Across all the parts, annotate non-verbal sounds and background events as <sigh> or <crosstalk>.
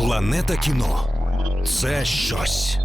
Планета кіно це щось.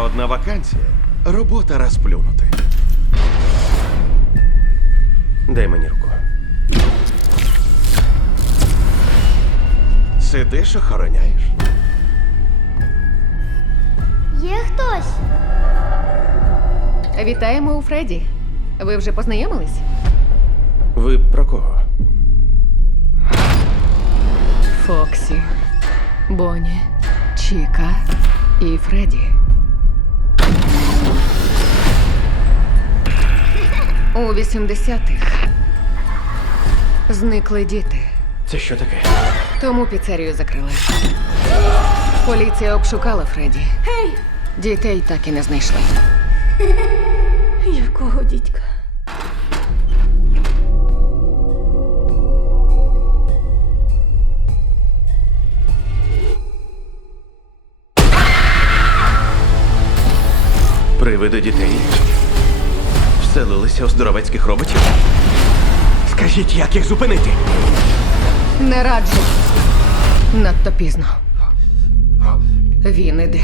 Одна вакансія. Робота розплюнути. Дай мені руку. Сидиш, охороняєш. Є хтось? Вітаємо у Фредді. Ви вже познайомились? Ви про кого? Фоксі, Бонні, Чіка і Фредді. У 80-х зникли діти, Це що таке? тому піцерію закрили. Поліція обшукала Фредді. Гей! Дітей так і не знайшли. <laughs> Якого дідька? Привиди дітей. Вселилися у здоровецьких роботів. Скажіть, як їх зупинити? Не раджу. Надто пізно. Він іде.